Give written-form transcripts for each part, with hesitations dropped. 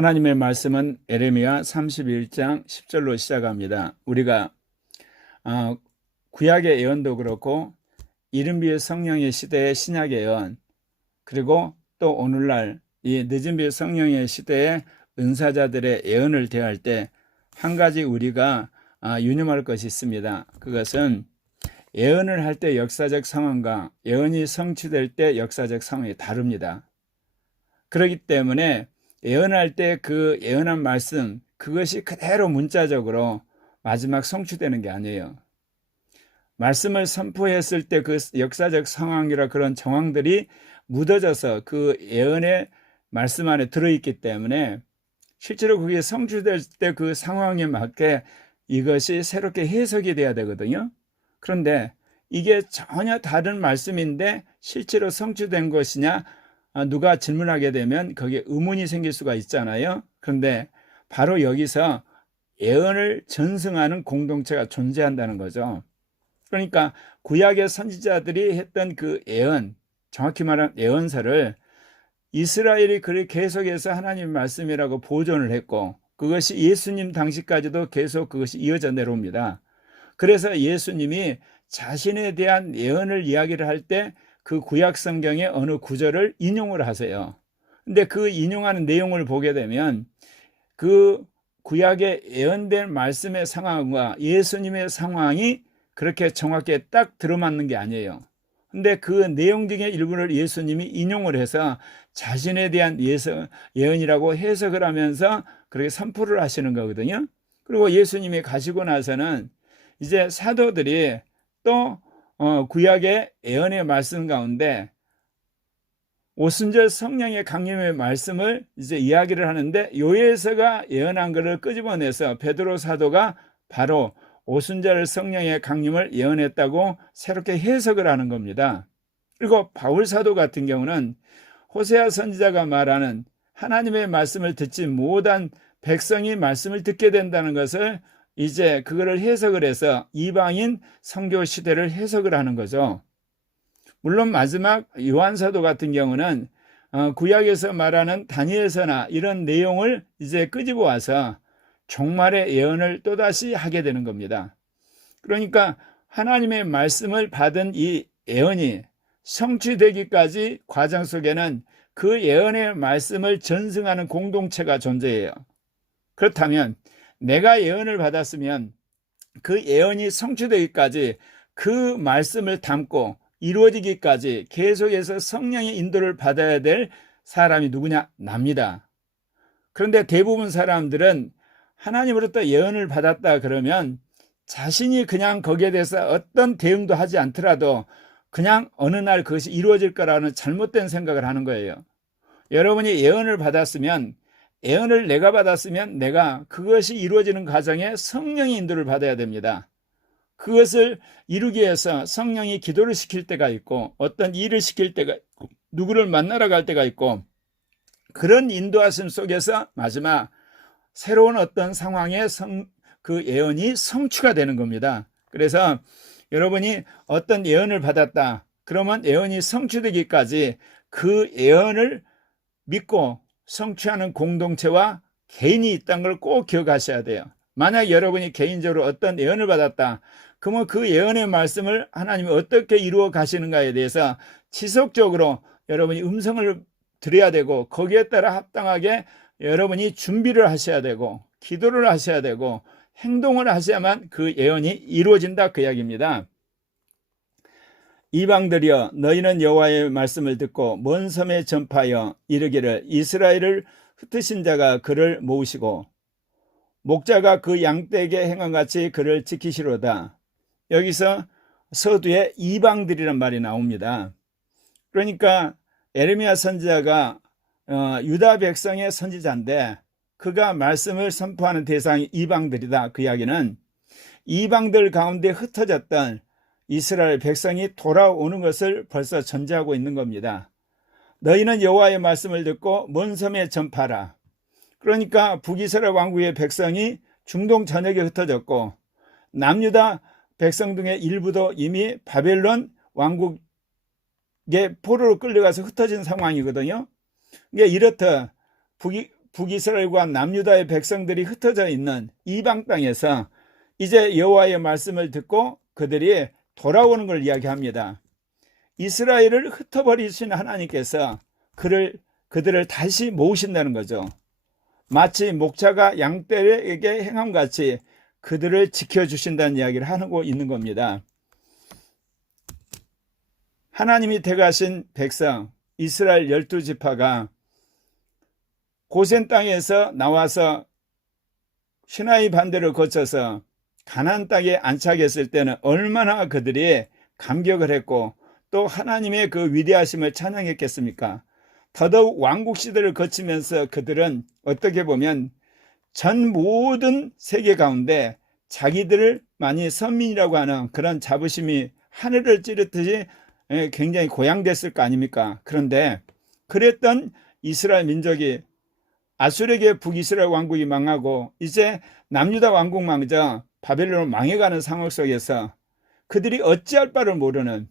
하나님의 말씀은 예레미야 31장 10절로 시작합니다. 우리가 구약의 예언도 그렇고 이른 비의 성령의 시대의 신약의 예언, 그리고 또 오늘날 이 늦은 비의 성령의 시대의 은사자들의 예언을 대할 때 한 가지 우리가 유념할 것이 있습니다. 그것은 예언을 할 때 역사적 상황과 예언이 성취될 때 역사적 상황이 다릅니다. 그렇기 때문에 예언할 때 그 예언한 말씀, 그것이 그대로 문자적으로 마지막 성취되는 게 아니에요. 말씀을 선포했을 때 그 역사적 상황이라 그런 정황들이 묻어져서 그 예언의 말씀 안에 들어있기 때문에 실제로 그게 성취될 때 그 상황에 맞게 이것이 새롭게 해석이 돼야 되거든요. 그런데 이게 전혀 다른 말씀인데 실제로 성취된 것이냐, 누가 질문하게 되면 거기에 의문이 생길 수가 있잖아요. 그런데 바로 여기서 예언을 전승하는 공동체가 존재한다는 거죠. 그러니까 구약의 선지자들이 했던 그 예언, 정확히 말하면 예언서를 이스라엘이 그를 계속해서 하나님의 말씀이라고 보존을 했고, 그것이 예수님 당시까지도 계속 그것이 이어져 내려옵니다. 그래서 예수님이 자신에 대한 예언을 이야기를 할 때 그 구약 성경의 어느 구절을 인용을 하세요. 근데 그 인용하는 내용을 보게 되면 그 구약의 예언된 말씀의 상황과 예수님의 상황이 그렇게 정확하게 딱 들어맞는 게 아니에요. 근데 그 내용 중의 일부를 예수님이 인용을 해서 자신에 대한 예언이라고 해석을 하면서 그렇게 선포를 하시는 거거든요. 그리고 예수님이 가시고 나서는 이제 사도들이 또 구약의 예언의 말씀 가운데 오순절 성령의 강림의 말씀을 이제 이야기를 하는데, 요에서가 예언한 것을 끄집어내서 베드로 사도가 바로 오순절 성령의 강림을 예언했다고 새롭게 해석을 하는 겁니다. 그리고 바울 사도 같은 경우는 호세아 선지자가 말하는 하나님의 말씀을 듣지 못한 백성이 말씀을 듣게 된다는 것을 이제 그거를 해석을 해서 이방인 선교 시대를 해석을 하는 거죠. 물론 마지막 요한 사도 같은 경우는 구약에서 말하는 다니엘서나 이런 내용을 이제 끄집어 와서 종말의 예언을 또다시 하게 되는 겁니다. 그러니까 하나님의 말씀을 받은 이 예언이 성취되기까지 과정 속에는 그 예언의 말씀을 전승하는 공동체가 존재해요. 그렇다면 내가 예언을 받았으면 그 예언이 성취되기까지 그 말씀을 담고 이루어지기까지 계속해서 성령의 인도를 받아야 될 사람이 누구냐? 납니다. 그런데 대부분 사람들은 하나님으로부터 예언을 받았다 그러면 자신이 그냥 거기에 대해서 어떤 대응도 하지 않더라도 그냥 어느 날 그것이 이루어질 거라는 잘못된 생각을 하는 거예요. 여러분이 예언을 받았으면, 예언을 내가 받았으면 내가 그것이 이루어지는 과정에 성령의 인도를 받아야 됩니다. 그것을 이루기 위해서 성령이 기도를 시킬 때가 있고, 어떤 일을 시킬 때가 있고, 누구를 만나러 갈 때가 있고, 그런 인도하심 속에서 마지막 새로운 어떤 상황에 그 예언이 성취가 되는 겁니다. 그래서 여러분이 어떤 예언을 받았다 그러면 예언이 성취되기까지 그 예언을 믿고 성취하는 공동체와 개인이 있다는 걸 꼭 기억하셔야 돼요. 만약 여러분이 개인적으로 어떤 예언을 받았다 그러면 그 예언의 말씀을 하나님이 어떻게 이루어 가시는가에 대해서 지속적으로 여러분이 음성을 드려야 되고, 거기에 따라 합당하게 여러분이 준비를 하셔야 되고, 기도를 하셔야 되고, 행동을 하셔야만 그 예언이 이루어진다, 그 이야기입니다. 이방들이여, 너희는 여호와의 말씀을 듣고 먼 섬에 전파하여 이르기를, 이스라엘을 흩으신 자가 그를 모으시고 목자가 그 양떼에게 행한 같이 그를 지키시로다. 여기서 서두에 이방들이란 말이 나옵니다. 그러니까 예레미야 선지자가 유다 백성의 선지자인데 그가 말씀을 선포하는 대상이 이방들이다. 그 이야기는 이방들 가운데 흩어졌던 이스라엘 백성이 돌아오는 것을 벌써 전제하고 있는 겁니다. 너희는 여호와의 말씀을 듣고 먼 섬에 전파하라. 그러니까 북이스라엘 왕국의 백성이 중동 전역에 흩어졌고, 남유다 백성 중의 일부도 이미 바벨론 왕국의 포로로 끌려가서 흩어진 상황이거든요. 그러니까 이렇다 북이스라엘과 남유다의 백성들이 흩어져 있는 이방 땅에서 이제 여호와의 말씀을 듣고 그들이 돌아오는 걸 이야기합니다. 이스라엘을 흩어버리신 하나님께서 그들을 다시 모으신다는 거죠. 마치 목자가 양떼에게 행함같이 그들을 지켜주신다는 이야기를 하고 있는 겁니다. 하나님이 택하신 백성 이스라엘 12지파가 고센 땅에서 나와서 시나이 반대를 거쳐서 가나안 땅에 안착했을 때는 얼마나 그들이 감격을 했고 또 하나님의 그 위대하심을 찬양했겠습니까? 더더욱 왕국 시대를 거치면서 그들은 어떻게 보면 전 모든 세계 가운데 자기들을 많이 선민이라고 하는 그런 자부심이 하늘을 찌르듯이 굉장히 고양됐을 거 아닙니까? 그런데 그랬던 이스라엘 민족이 아수르에게 북이스라엘 왕국이 망하고 이제 남유다 왕국 망자 바벨론 망해가는 상황 속에서 그들이 어찌할 바를 모르는,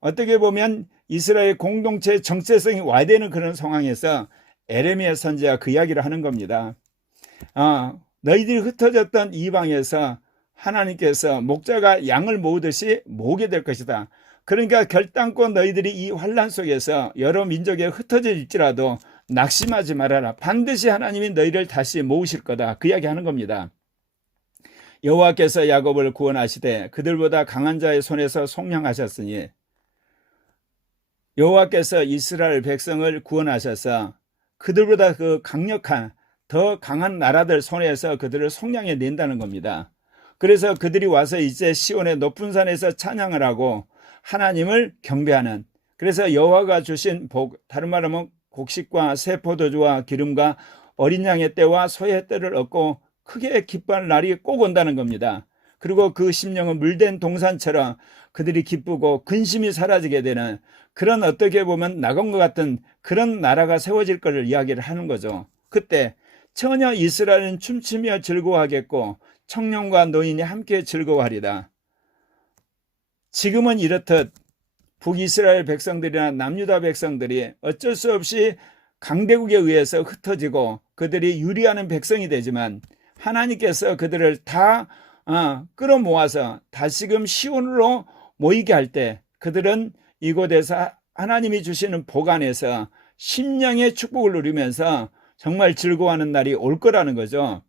어떻게 보면 이스라엘 공동체의 정체성이 와야 되는 그런 상황에서 에레미야 선지자가 그 이야기를 하는 겁니다. 너희들이 흩어졌던 이방에서 하나님께서 목자가 양을 모으듯이 모으게 될 것이다. 그러니까 결단코 너희들이 이 환난 속에서 여러 민족에 흩어져 있지라도 낙심하지 말아라. 반드시 하나님이 너희를 다시 모으실 거다. 그 이야기 하는 겁니다. 여호와께서 야곱을 구원하시되 그들보다 강한 자의 손에서 속량하셨으니, 여호와께서 이스라엘 백성을 구원하셔서 그들보다 그 강력한 더 강한 나라들 손에서 그들을 속량해 낸다는 겁니다. 그래서 그들이 와서 이제 시온의 높은 산에서 찬양을 하고 하나님을 경배하는, 그래서 여호와가 주신 복, 다른 말하면 곡식과 새 포도주와 기름과 어린 양의 떼와 소의 떼를 얻고 크게 기뻐할 날이 꼭 온다는 겁니다. 그리고 그 심령은 물된 동산처럼 그들이 기쁘고 근심이 사라지게 되는 그런, 어떻게 보면 낙원과 같은 그런 나라가 세워질 것을 이야기를 하는 거죠. 그때 처녀 이스라엘은 춤추며 즐거워하겠고 청년과 노인이 함께 즐거워하리다. 지금은 이렇듯 북이스라엘 백성들이나 남유다 백성들이 어쩔 수 없이 강대국에 의해서 흩어지고 그들이 유리하는 백성이 되지만 하나님께서 그들을 다 끌어모아서 다시금 시온으로 모이게 할 때 그들은 이곳에서 하나님이 주시는 복 안에서 심령의 축복을 누리면서 정말 즐거워하는 날이 올 거라는 거죠.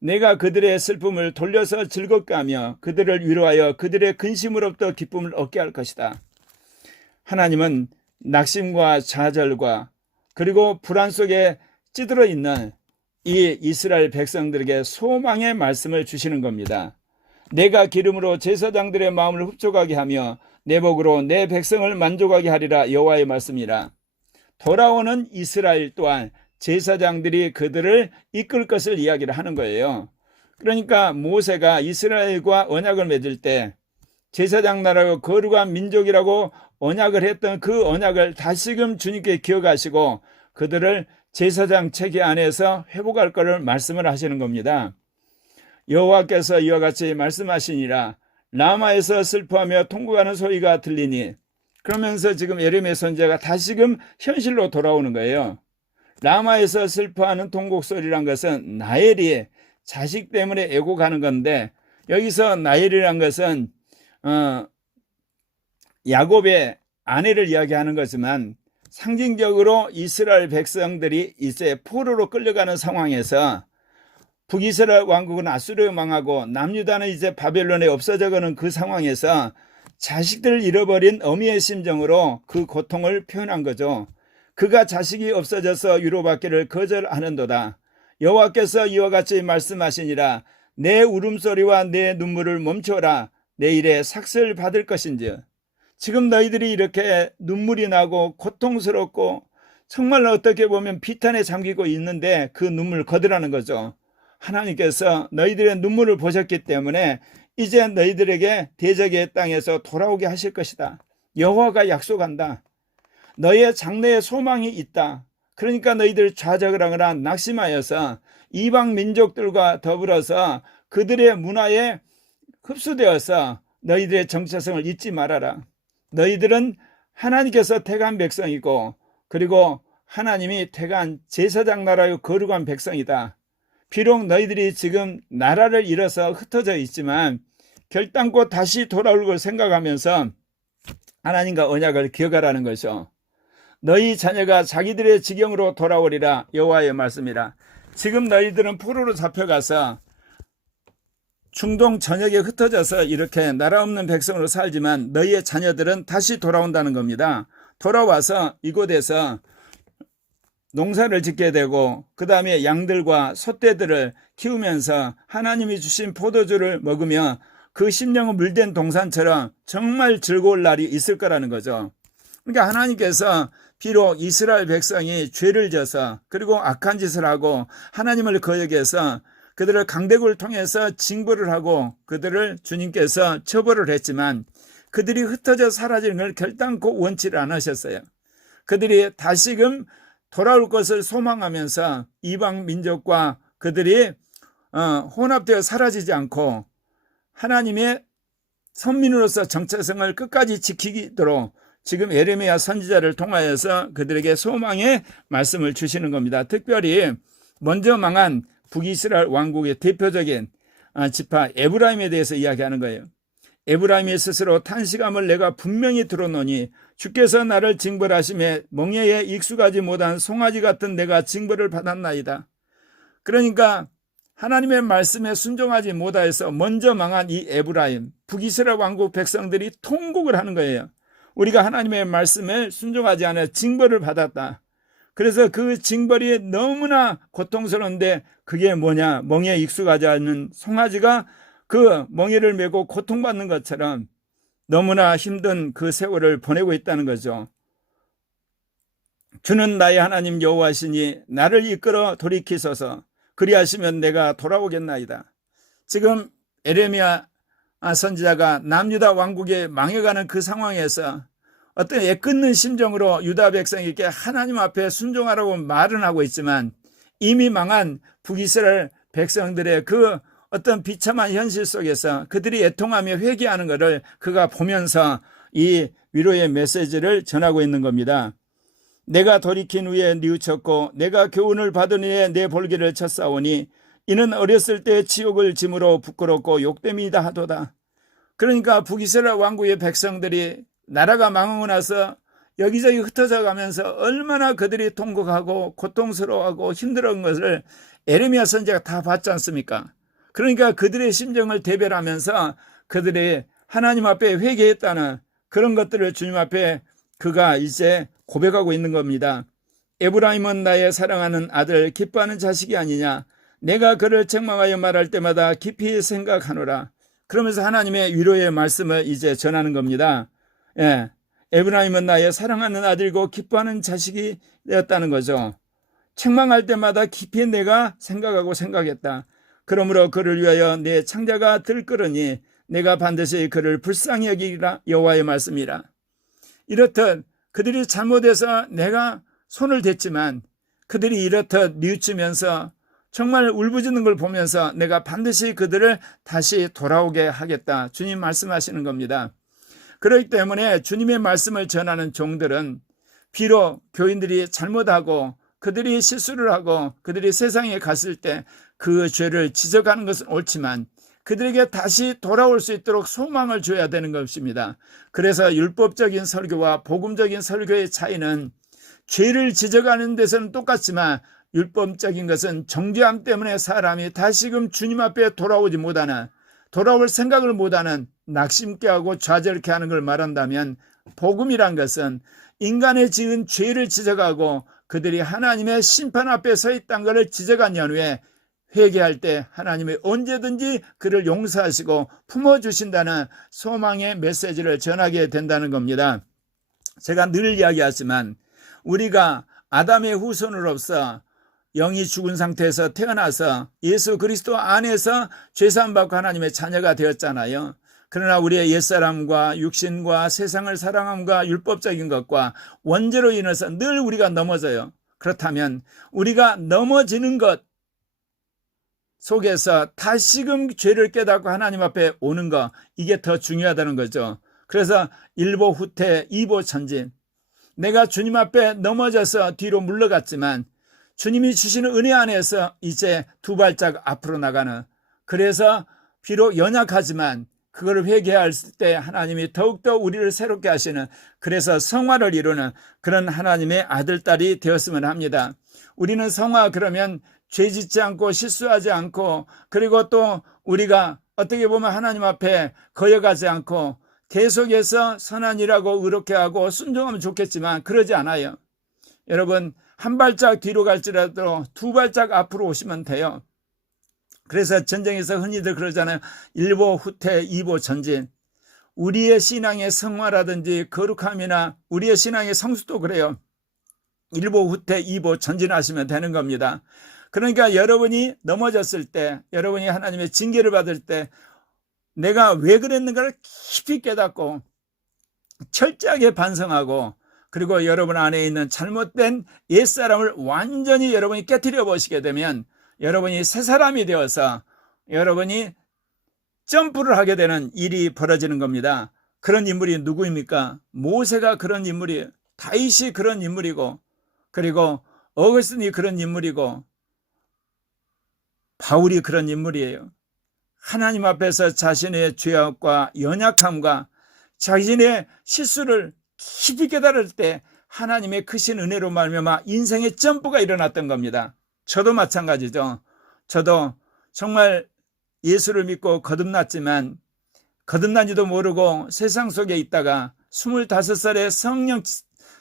내가 그들의 슬픔을 돌려서 즐겁게 하며 그들을 위로하여 그들의 근심으로부터 기쁨을 얻게 할 것이다. 하나님은 낙심과 좌절과 그리고 불안 속에 찌들어 있는 이 이스라엘 백성들에게 소망의 말씀을 주시는 겁니다. 내가 기름으로 제사장들의 마음을 흡족하게 하며 내 복으로 내 백성을 만족하게 하리라. 여호와의 말씀이라. 돌아오는 이스라엘 또한 제사장들이 그들을 이끌 것을 이야기를 하는 거예요. 그러니까 모세가 이스라엘과 언약을 맺을 때 제사장 나라고 거룩한 민족이라고 언약을 했던 그 언약을 다시금 주님께 기억하시고 그들을 제사장 체계 안에서 회복할 것을 말씀을 하시는 겁니다. 여호와께서 이와 같이 말씀하시니라. 라마에서 슬퍼하며 통곡하는 소리가 들리니, 그러면서 지금 예레미야 선지자가 다시금 현실로 돌아오는 거예요. 라마에서 슬퍼하는 통곡 소리란 것은 나엘이 자식 때문에 애곡하는 건데, 여기서 나엘이란 것은 야곱의 아내를 이야기하는 거지만 상징적으로 이스라엘 백성들이 이제 포로로 끌려가는 상황에서 북이스라엘 왕국은 아수르에 망하고 남유다는 이제 바벨론에 없어져가는 그 상황에서 자식들을 잃어버린 어미의 심정으로 그 고통을 표현한 거죠. 그가 자식이 없어져서 위로받기를 거절하는도다. 여호와께서 이와 같이 말씀하시니라. 내 울음소리와 내 눈물을 멈춰라. 내일에 삭슬 받을 것인지. 지금 너희들이 이렇게 눈물이 나고 고통스럽고 정말 어떻게 보면 비탄에 잠기고 있는데 그 눈물 거두라는 거죠. 하나님께서 너희들의 눈물을 보셨기 때문에 이제 너희들에게 대적의 땅에서 돌아오게 하실 것이다. 여호와가 약속한다. 너희의 장래에 소망이 있다. 그러니까 너희들 좌절을 하거나 낙심하여서 이방 민족들과 더불어서 그들의 문화에 흡수되어서 너희들의 정체성을 잊지 말아라. 너희들은 하나님께서 택한 백성이고 그리고 하나님이 택한 제사장 나라요 거룩한 백성이다. 비록 너희들이 지금 나라를 잃어서 흩어져 있지만 결단코 다시 돌아올 걸 생각하면서 하나님과 언약을 기억하라는 것이죠. 너희 자녀가 자기들의 지경으로 돌아오리라. 여호와의 말씀이라. 지금 너희들은 포로로 잡혀가서 중동 전역에 흩어져서 이렇게 나라 없는 백성으로 살지만 너희의 자녀들은 다시 돌아온다는 겁니다. 돌아와서 이곳에서 농사를 짓게 되고 그 다음에 양들과 소떼들을 키우면서 하나님이 주신 포도주를 먹으며 그 심령은 물된 동산처럼 정말 즐거울 날이 있을 거라는 거죠. 그러니까 하나님께서 비록 이스라엘 백성이 죄를 져서 그리고 악한 짓을 하고 하나님을 거역해서 그들을 강대국을 통해서 징벌을 하고 그들을 주님께서 처벌을 했지만 그들이 흩어져 사라지는 걸 결단코 원치를 않으셨어요. 그들이 다시금 돌아올 것을 소망하면서 이방 민족과 그들이 혼합되어 사라지지 않고 하나님의 선민으로서 정체성을 끝까지 지키도록 지금 예레미야 선지자를 통하여서 그들에게 소망의 말씀을 주시는 겁니다. 특별히 먼저 망한 북이스라엘 왕국의 대표적인 지파 에브라임에 대해서 이야기하는 거예요. 에브라임이 스스로 탄식함을 내가 분명히 들어노니 주께서 나를 징벌하심에 멍에에 익숙하지 못한 송아지 같은 내가 징벌을 받았나이다. 그러니까 하나님의 말씀에 순종하지 못하여서 먼저 망한 이 에브라임, 북이스라엘 왕국 백성들이 통곡을 하는 거예요. 우리가 하나님의 말씀에 순종하지 않아 징벌을 받았다. 그래서 그 징벌이 너무나 고통스러운데 그게 뭐냐? 멍에에 익숙하지 않은 송아지가 그 멍에를 메고 고통받는 것처럼 너무나 힘든 그 세월을 보내고 있다는 거죠. 주는 나의 하나님 여호와시니 나를 이끌어 돌이키소서. 그리하시면 내가 돌아오겠나이다. 지금 예레미야 선지자가 남유다 왕국에 망해가는 그 상황에서 어떤 애끓는 심정으로 유다 백성에게 하나님 앞에 순종하라고 말은 하고 있지만 이미 망한 북이스라엘 백성들의 그 어떤 비참한 현실 속에서 그들이 애통하며 회개하는 것을 그가 보면서 이 위로의 메시지를 전하고 있는 겁니다. 내가 돌이킨 후에 뉘우쳤고 내가 교훈을 받은 후에 내 볼기를 쳤사오니 이는 어렸을 때 지옥을 짐으로 부끄럽고 욕됨이다 하도다. 그러니까 북이스라엘 왕국의 백성들이 나라가 망하고 나서 여기저기 흩어져 가면서 얼마나 그들이 통곡하고 고통스러워하고 힘들어한 것을 예레미야 선지자가 다 봤지 않습니까? 그러니까 그들의 심정을 대별하면서 그들이 하나님 앞에 회개했다는 그런 것들을 주님 앞에 그가 이제 고백하고 있는 겁니다. 에브라임은 나의 사랑하는 아들 기뻐하는 자식이 아니냐. 내가 그를 책망하여 말할 때마다 깊이 생각하노라. 그러면서 하나님의 위로의 말씀을 이제 전하는 겁니다. 예, 에브라임은 나의 사랑하는 아들이고 기뻐하는 자식이 되었다는 거죠. 책망할 때마다 깊이 내가 생각했다. 그러므로 그를 위하여 내 창자가 들끓으니 내가 반드시 그를 불쌍히 여기리라. 여호와의 말씀이라. 이렇듯 그들이 잘못해서 내가 손을 댔지만 그들이 이렇듯 뉘우치면서 정말 울부짖는 걸 보면서 내가 반드시 그들을 다시 돌아오게 하겠다. 주님 말씀하시는 겁니다. 그렇기 때문에 주님의 말씀을 전하는 종들은 비록 교인들이 잘못하고 그들이 실수를 하고 그들이 세상에 갔을 때 그 죄를 지적하는 것은 옳지만 그들에게 다시 돌아올 수 있도록 소망을 줘야 되는 것입니다. 그래서 율법적인 설교와 복음적인 설교의 차이는 죄를 지적하는 데서는 똑같지만 율법적인 것은 정죄함 때문에 사람이 다시금 주님 앞에 돌아오지 못하는, 돌아올 생각을 못하는, 낙심케 하고 좌절케 하는 걸 말한다면, 복음이란 것은 인간의 지은 죄를 지적하고 그들이 하나님의 심판 앞에 서 있다는 것을 지적한 연후에 회개할 때 하나님이 언제든지 그를 용서하시고 품어주신다는 소망의 메시지를 전하게 된다는 겁니다. 제가 늘 이야기하지만 우리가 아담의 후손으로서 영이 죽은 상태에서 태어나서 예수 그리스도 안에서 죄사함받고 하나님의 자녀가 되었잖아요. 그러나 우리의 옛사람과 육신과 세상을 사랑함과 율법적인 것과 원죄로 인해서 늘 우리가 넘어져요. 그렇다면 우리가 넘어지는 것 속에서 다시금 죄를 깨닫고 하나님 앞에 오는 것, 이게 더 중요하다는 거죠. 그래서 일보 후퇴, 이보 전진. 내가 주님 앞에 넘어져서 뒤로 물러갔지만 주님이 주시는 은혜 안에서 이제 두 발짝 앞으로 나가는, 그래서 비록 연약하지만 그걸 회개할 때 하나님이 더욱더 우리를 새롭게 하시는, 그래서 성화를 이루는 그런 하나님의 아들, 딸이 되었으면 합니다. 우리는 성화 그러면 죄 짓지 않고 실수하지 않고, 그리고 또 우리가 어떻게 보면 하나님 앞에 거역하지 않고 계속해서 선한 일하고 의롭게 하고 순종하면 좋겠지만 그러지 않아요. 여러분, 한 발짝 뒤로 갈지라도 두 발짝 앞으로 오시면 돼요. 그래서 전쟁에서 흔히들 그러잖아요. 1보 후퇴 2보 전진. 우리의 신앙의 성화라든지 거룩함이나 우리의 신앙의 성숙도 그래요. 1보 후퇴 2보 전진하시면 되는 겁니다. 그러니까 여러분이 넘어졌을 때, 여러분이 하나님의 징계를 받을 때 내가 왜 그랬는가를 깊이 깨닫고 철저하게 반성하고, 그리고 여러분 안에 있는 잘못된 옛사람을 완전히 여러분이 깨트려 보시게 되면 여러분이 새 사람이 되어서 여러분이 점프를 하게 되는 일이 벌어지는 겁니다. 그런 인물이 누구입니까? 모세가 그런 인물이에요. 다윗이 그런 인물이고, 그리고 어거스틴이 그런 인물이고, 바울이 그런 인물이에요. 하나님 앞에서 자신의 죄악과 연약함과 자신의 실수를 깊이 깨달을 때 하나님의 크신 은혜로 말미암아 인생의 점프가 일어났던 겁니다. 저도 마찬가지죠. 저도 정말 예수를 믿고 거듭났지만 거듭난지도 모르고 세상 속에 있다가 25살에 성령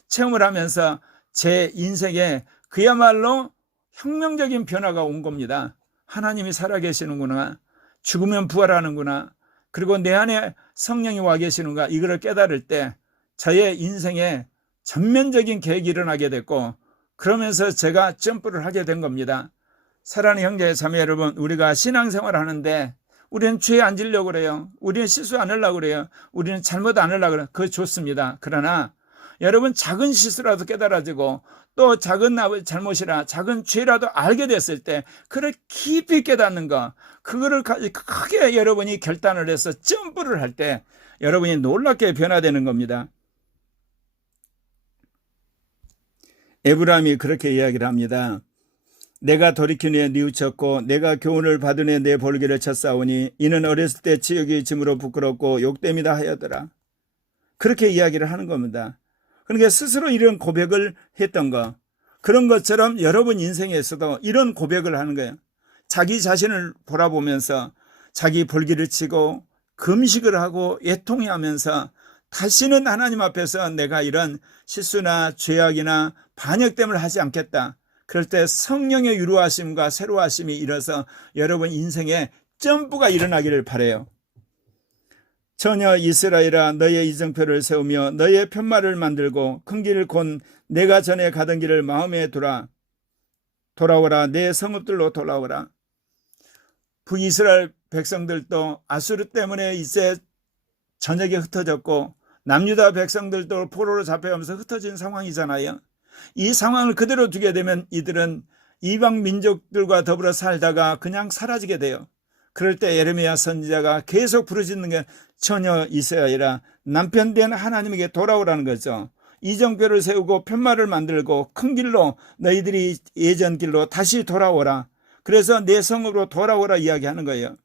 체험을 하면서 제 인생에 그야말로 혁명적인 변화가 온 겁니다. 하나님이 살아계시는구나, 죽으면 부활하는구나, 그리고 내 안에 성령이 와 계시는가, 이거를 깨달을 때 저의 인생에 전면적인 계획이 일어나게 됐고, 그러면서 제가 점프를 하게 된 겁니다. 사랑하는 형제 자매 여러분, 우리가 신앙생활을 하는데 우리는 죄에 안 지려고 그래요. 우리는 실수 안 하려고 그래요. 우리는 잘못 안 하려고 그래요. 그거 좋습니다. 그러나 여러분, 작은 실수라도 깨달아지고 또 작은 잘못이나 작은 죄라도 알게 됐을 때 그걸 깊이 깨닫는 거, 그거를 크게 여러분이 결단을 해서 점프를 할 때 여러분이 놀랍게 변화되는 겁니다. 에브라임이 그렇게 이야기를 합니다. 내가 돌이킨 후에 뉘우쳤고 내가 교훈을 받은 후에 내 볼기를 쳤사오니 이는 어렸을 때 치욕이 짐으로 부끄럽고 욕됨이다 하였더라. 그렇게 이야기를 하는 겁니다. 그러니까 스스로 이런 고백을 했던 거, 그런 것처럼 여러분 인생에서도 이런 고백을 하는 거예요. 자기 자신을 돌아보면서 자기 볼기를 치고 금식을 하고 애통해하면서 다시는 하나님 앞에서 내가 이런 실수나 죄악이나 반역됨을 하지 않겠다. 그럴 때 성령의 유로하심과 새로하심이 일어서 여러분 인생에 점프가 일어나기를 바라요. 전혀 이스라엘아, 너의 이정표를 세우며 너의 편말을 만들고 큰 길 곧 내가 전에 가던 길을 마음에 돌아오라. 내 성읍들로 돌아오라. 북이스라엘 백성들도 아수르 때문에 이제 전역에 흩어졌고 남유다 백성들도 포로로 잡혀가면서 흩어진 상황이잖아요. 이 상황을 그대로 두게 되면 이들은 이방 민족들과 더불어 살다가 그냥 사라지게 돼요. 그럴 때 예레미야 선지자가 계속 부르짖는 게 전혀 이스라엘아, 남편된 하나님에게 돌아오라는 거죠. 이정표를 세우고 편말을 만들고 큰 길로 너희들이 예전 길로 다시 돌아오라. 그래서 내 성으로 돌아오라 이야기하는 거예요.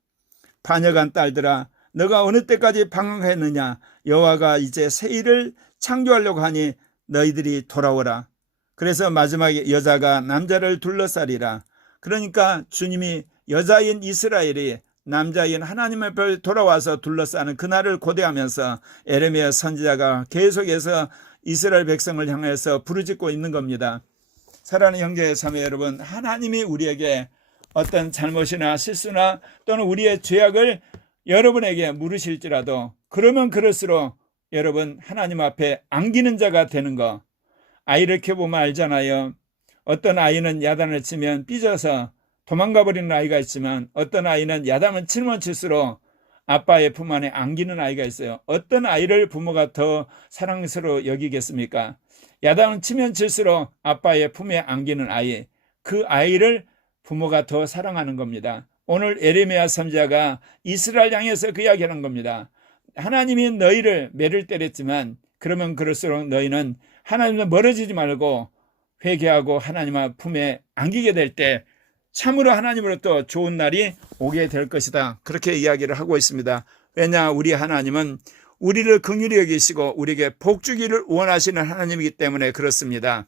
반역한 딸들아, 너가 어느 때까지 방황했느냐? 여호와가 이제 새 일을 창조하려고 하니 너희들이 돌아오라. 그래서 마지막에 여자가 남자를 둘러싸리라. 그러니까 주님이 여자인 이스라엘이 남자인 하나님 앞에 돌아와서 둘러싸는 그날을 고대하면서 예레미야 선지자가 계속해서 이스라엘 백성을 향해서 부르짖고 있는 겁니다. 사랑하는 형제 자매 여러분, 하나님이 우리에게 어떤 잘못이나 실수나 또는 우리의 죄악을 여러분에게 물으실지라도 그러면 그럴수록 여러분 하나님 앞에 안기는 자가 되는 거, 아이를 키워보면 알잖아요. 어떤 아이는 야단을 치면 삐져서 도망가 버리는 아이가 있지만 어떤 아이는 야단을 치면 칠수록 아빠의 품 안에 안기는 아이가 있어요. 어떤 아이를 부모가 더 사랑스러워 여기겠습니까? 야단을 치면 칠수록 아빠의 품에 안기는 아이, 그 아이를 부모가 더 사랑하는 겁니다. 오늘 예레미야 선지자가 이스라엘 향해서 그 이야기하는 겁니다. 하나님이 너희를 매를 때렸지만 그러면 그럴수록 너희는 하나님과 멀어지지 말고 회개하고 하나님 품에 안기게 될 때 참으로 하나님으로부터 좋은 날이 오게 될 것이다. 그렇게 이야기를 하고 있습니다. 왜냐, 우리 하나님은 우리를 긍휼히 여기시고 우리에게 복 주기를 원하시는 하나님이기 때문에 그렇습니다.